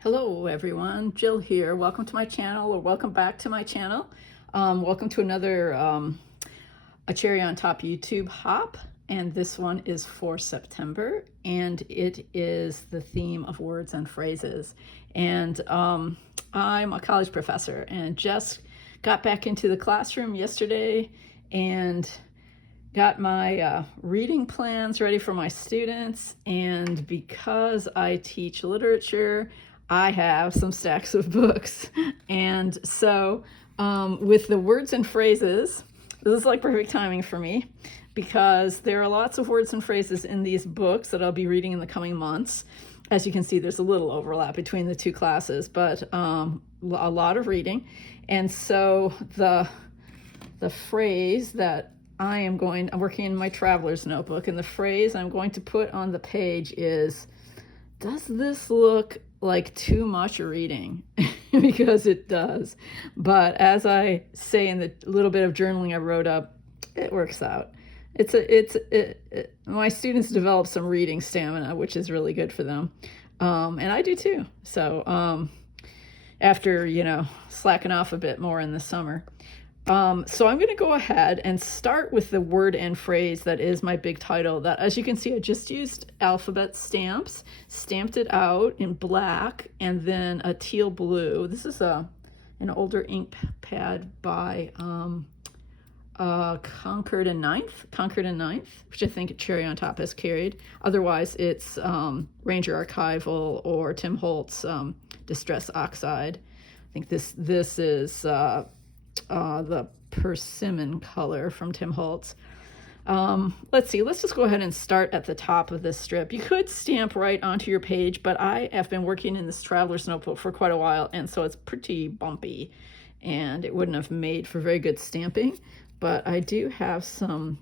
Hello everyone, Jill here. Welcome to my channel, or welcome back to my channel. Welcome to another A Cherry on Top YouTube hop, and this one is for September, and it is the theme of words and phrases. And I'm a college professor and just got back into the classroom yesterday and got my reading plans ready for my students. And because I teach literature, I have some stacks of books. And so with the words and phrases, this is like perfect timing for me because there are lots of words and phrases in these books that I'll be reading in the coming months. As you can see, there's a little overlap between the two classes, but a lot of reading. And so the phrase that I'm working in my traveler's notebook, and the phrase I'm going to put on the page is, does this look like too much reading? Because it does. But as I say in the little bit of journaling I wrote up, it works out. My students develop some reading stamina, which is really good for them. And I do too. So after, slacking off a bit more in the summer. So I'm going to go ahead and start with the word and phrase that is my big title. That, as you can see, I just used alphabet stamps, stamped it out in black and then a teal blue. This is an older ink pad by Concord and Ninth, which I think Cherry on Top has carried. Otherwise, it's Ranger Archival or Tim Holtz Distress Oxide. I think this is the persimmon color from Tim Holtz. Let's see, let's just go ahead and start at the top of this strip. You could stamp right onto your page, but I have been working in this traveler's notebook for quite a while, and so it's pretty bumpy, and it wouldn't have made for very good stamping. But I do have some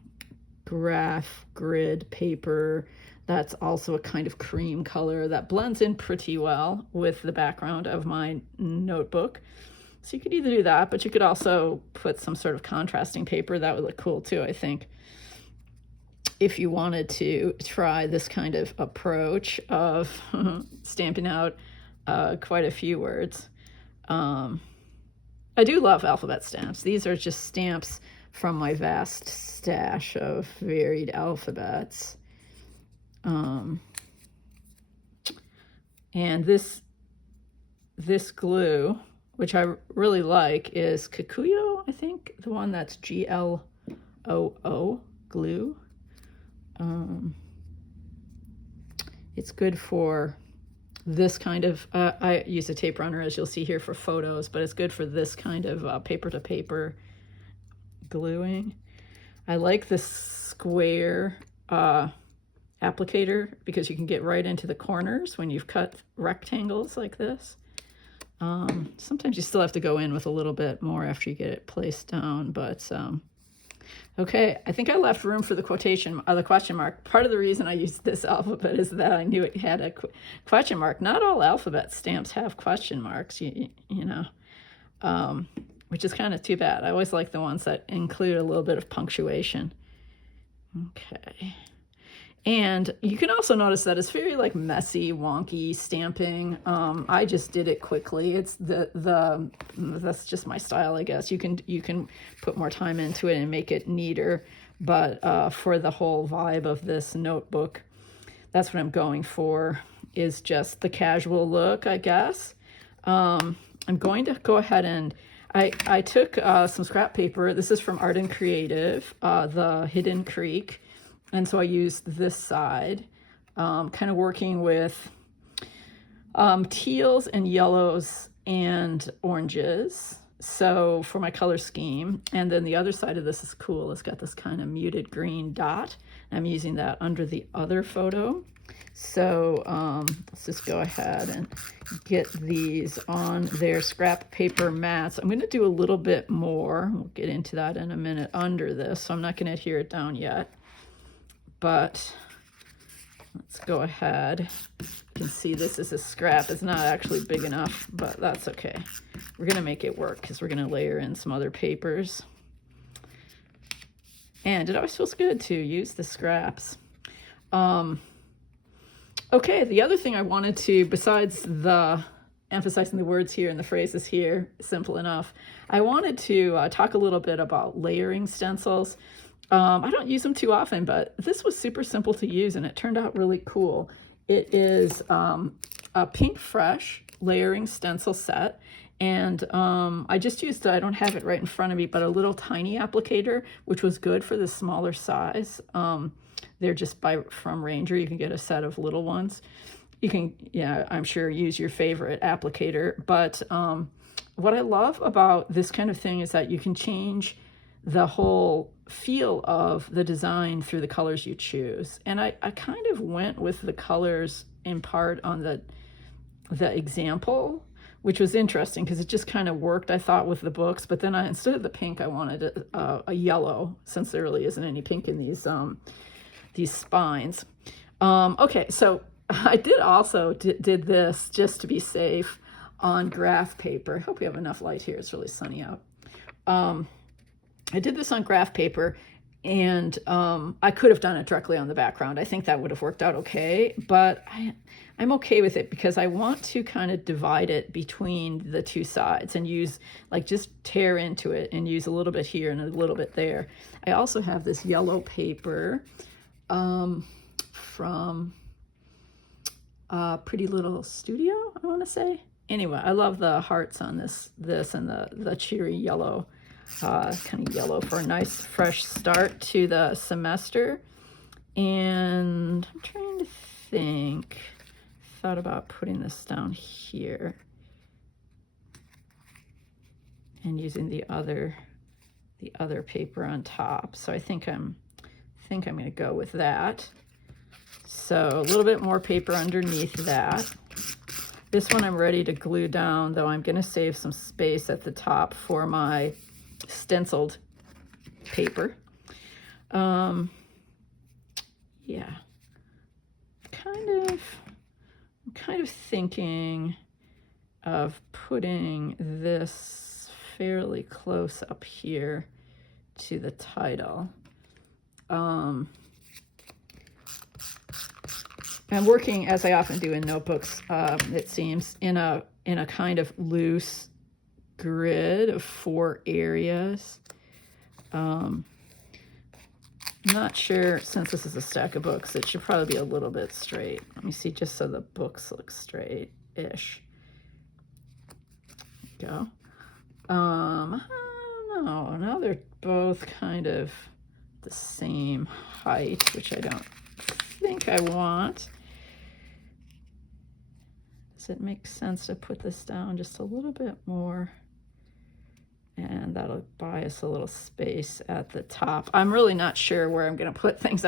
graph grid paper that's also a kind of cream color that blends in pretty well with the background of my notebook. So you could either do that, but you could also put some sort of contrasting paper. That would look cool too, I think, if you wanted to try this kind of approach of stamping out quite a few words. I do love alphabet stamps. These are just stamps from my vast stash of varied alphabets. And this glue, which I really like, is Kikuyo, I think, the one that's GLOO glue. It's good for this kind of, I use a tape runner, as you'll see here, for photos, but it's good for this kind of paper-to-paper gluing. I like this square applicator because you can get right into the corners when you've cut rectangles like this. Sometimes you still have to go in with a little bit more after you get it placed down, but okay, I think I left room for the question mark. Part of the reason I used this alphabet is that I knew it had a question mark. Not all alphabet stamps have question marks, you know, which is kind of too bad. I always like the ones that include a little bit of punctuation. Okay. And you can also notice that it's very like messy, wonky stamping. I just did it quickly. It's that's just my style, I guess. You can put more time into it and make it neater, but for the whole vibe of this notebook, that's what I'm going for, is just the casual look, I guess. I'm going to go ahead and I took some scrap paper. This is from Art and Creative, the Hidden Creek. And so I used this side, kind of working with teals and yellows and oranges, so for my color scheme. And then the other side of this is cool. It's got this kind of muted green dot. I'm using that under the other photo. So let's just go ahead and get these on their scrap paper mats. I'm going to do a little bit more. We'll get into that in a minute under this, so I'm not going to adhere it down yet. But let's go ahead. You can see this is a scrap. It's not actually big enough, but that's okay. We're going to make it work because we're going to layer in some other papers. And it always feels good to use the scraps. Okay, the other thing I wanted to, besides the emphasizing the words here and the phrases here, simple enough. I wanted to talk a little bit about layering stencils. I don't use them too often, but this was super simple to use and it turned out really cool. It is a Pink Fresh layering stencil set. And I just used, I don't have it right in front of me, but a little tiny applicator, which was good for the smaller size. They're just from Ranger. You can get a set of little ones. You can, yeah, I'm sure use your favorite applicator. But what I love about this kind of thing is that you can change the whole feel of the design through the colors you choose. And I kind of went with the colors in part on the example, which was interesting because it just kind of worked, I thought, with the books. But then instead of the pink, I wanted a yellow, since there really isn't any pink in these spines. Okay, so I did also did this just to be safe on graph paper. I hope we have enough light here. It's really sunny out. I did this on graph paper, and I could have done it directly on the background. I think that would have worked out okay, but I'm okay with it because I want to kind of divide it between the two sides and use, like, just tear into it and use a little bit here and a little bit there. I also have this yellow paper from Pretty Little Studio, I want to say. Anyway, I love the hearts on this and the cheery yellow, kind of yellow for a nice fresh start to the semester. And I'm trying to think, thought about putting this down here and using the other paper on top. So I think I'm going to go with that. So a little bit more paper underneath that. This one I'm ready to glue down, though I'm going to save some space at the top for my stenciled paper. Yeah, I'm kind of thinking of putting this fairly close up here to the title. I'm working, as I often do in notebooks, it seems, in a kind of loose grid of 4 areas. I'm not sure, since this is a stack of books, it should probably be a little bit straight. Let me see, just so the books look straight-ish. Go. I don't know. Now they're both kind of the same height, which I don't think I want. Does it make sense to put this down just a little bit more? And that'll buy us a little space at the top. I'm really not sure where I'm going to put things.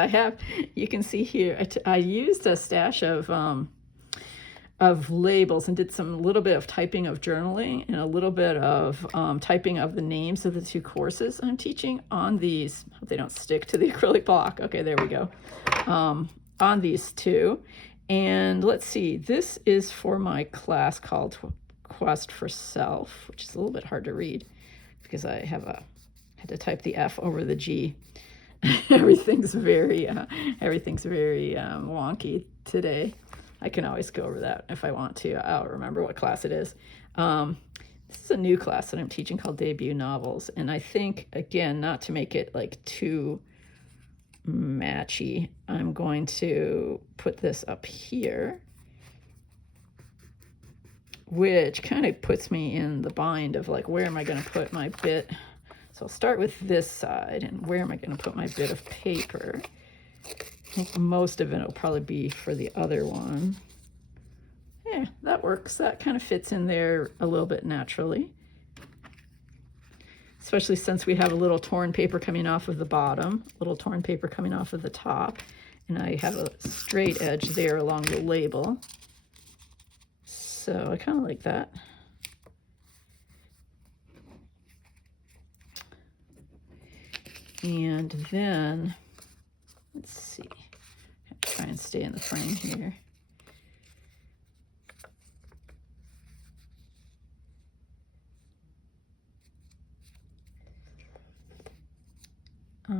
You can see here, I used a stash of labels and did some little bit of typing of journaling and a little bit of typing of the names of the 2 courses I'm teaching on these. Hope they don't stick to the acrylic block. Okay, there we go. On these 2. And let's see, this is for my class called Quest for Self, which is a little bit hard to read because I had to type the F over the G. Everything's very wonky today. I can always go over that if I want to. I'll remember what class it is. This is a new class that I'm teaching called Debut Novels. And I think, again, not to make it like too matchy, I'm going to put this up here, which kind of puts me in the bind of like, where am I going to put my bit? So I'll start with this side, and where am I going to put my bit of paper? I think most of it will probably be for the other one. Yeah, that works. That kind of fits in there a little bit naturally, especially since we have a little torn paper coming off of the bottom, a little torn paper coming off of the top, and I have a straight edge there along the label. So I kind of like that. And then, let's see, try and stay in the frame here. I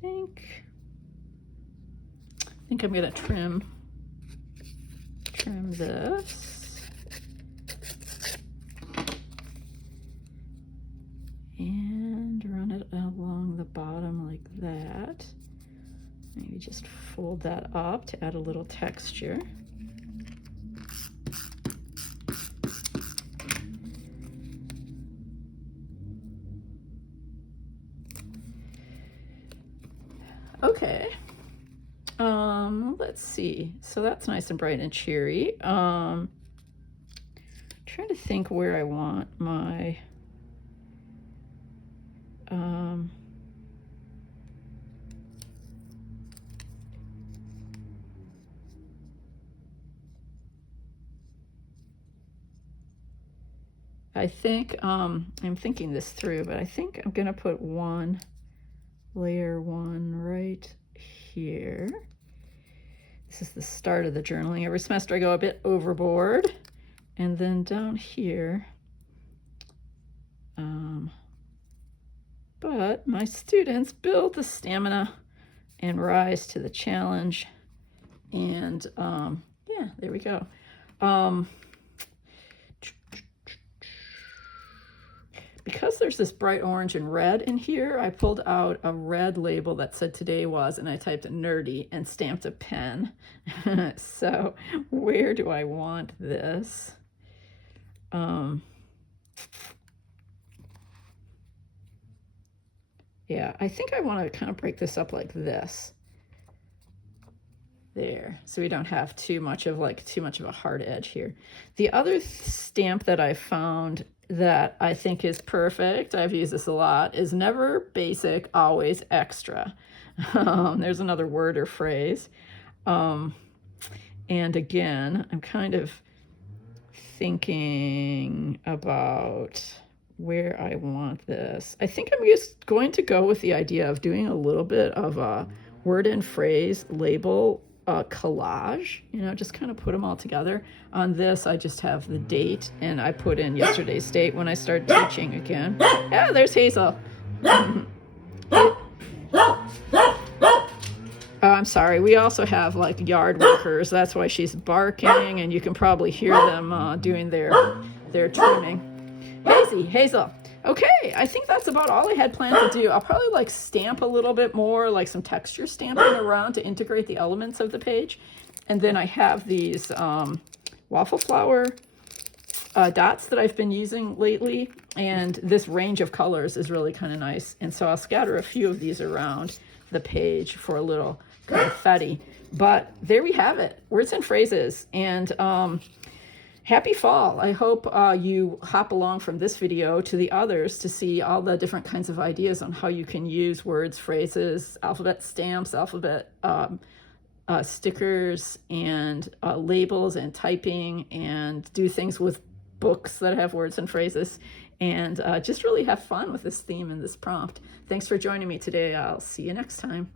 think I'm going to trim trim this. And run it along the bottom like that. Maybe just fold that up to add a little texture. Okay. Let's see. So that's nice and bright and cheery. Trying to think where I want my I think I'm thinking this through, but I think I'm gonna put layer one right here. This is the start of the journaling. Every semester I go a bit overboard, and then down here, but my students build the stamina and rise to the challenge, and yeah, there we go. Because there's this bright orange and red in here, I pulled out a red label that said today was, and I typed nerdy and stamped a pen. So where do I want this? Yeah, I think I want to kind of break this up like this. There, so we don't have too much of a hard edge here. The other stamp that I found that I think is perfect, I've used this a lot, is never basic, always extra. There's another word or phrase. And again, I'm kind of thinking about where I want this. I think I'm just going to go with the idea of doing a little bit of a word and phrase label collage, you know, just kind of put them all together. On this, I just have the date, and I put in yesterday's date when I start teaching again. Yeah, there's Hazel. I'm sorry, we also have like yard workers. That's why she's barking, and you can probably hear them doing their trimming. Hazel. Okay, I think that's about all I had planned to do. I'll probably like stamp a little bit more, like some texture stamping around to integrate the elements of the page. And then I have these waffle flower dots that I've been using lately. And this range of colors is really kind of nice. And so I'll scatter a few of these around the page for a little confetti. But there we have it, words and phrases. And happy fall. I hope you hop along from this video to the others to see all the different kinds of ideas on how you can use words, phrases, alphabet stamps, alphabet stickers, and labels and typing, and do things with books that have words and phrases, and just really have fun with this theme and this prompt. Thanks for joining me today. I'll see you next time.